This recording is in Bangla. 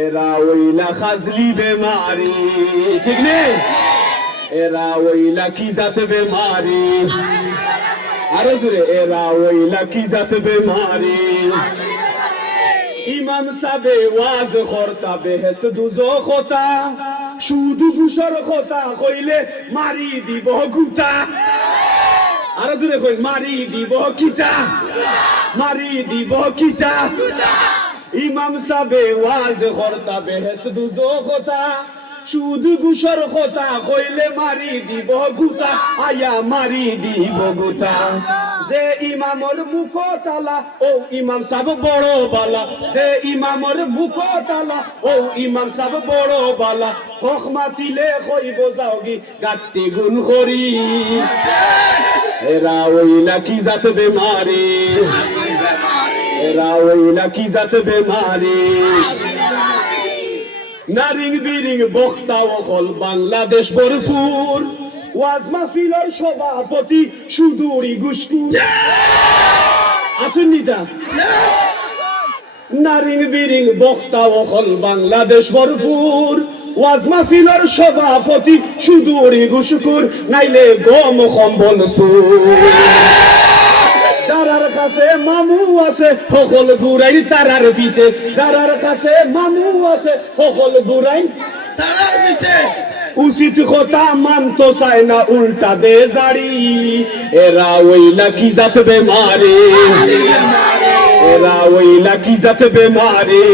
এরা ওইলা খাজলি বেমারি, ঠিক নেই? এরা ওইলা কি জাত বেমারি, আরো জোরে, এরা ওইলা কি জাত বেমারি। ইমাম সাবে ওয়াজ করতা বেহেশত দুজখ হতা, শুধু ঘুষর কথা কইলে মারি দিব গুতা। আরো জোরে কই, মারি দিব কিতা, মারি দিব কিতা। ইমাম সাবে ওয়াজ করতা বেহেশত দুজখ হতা, শুধু ঘুষর কথা কইলে মারি দিব গুতা, আয়া মারি দিব গুতা। যে ইমামর মুখ তালা ও ইমাম সাহেব বড় বালা, যে ইমামর মুখ তালা ও ইমাম সাহেব বড় বালা। হক মাতিলে কইব যাওগি গাট্টি গুণ করি। এরা ওইলা কি জাত বেমারি, এরা ওইলা কি জাত বেমারি। নারিং বিরিং বক্তা অকল বাংলাদেশ ভরপুর, ওয়াজ মাহফিলের সভাপতি সুদূরি গুসকুর। আসুন নিতা, নারিং বিরিং বক্তা অকল বাংলাদেশ ভরপুর, ওয়াজ মাহফিলের সভাপতি সুদূরি গুসকুর, নাইলে গম কম্বল সুর। যারার কাছে মামু আছে সকল ঘুরাই তারার পিছে, যারার কাছে মামু আছে সকল ঘুরাই তারার পিছে। উচিত কথা মানতো চায় না, উল্টা দে জাড়ি। এরা ওইলা কি জাত বেমারি, এরা ওইলা কি জাত বেমারি।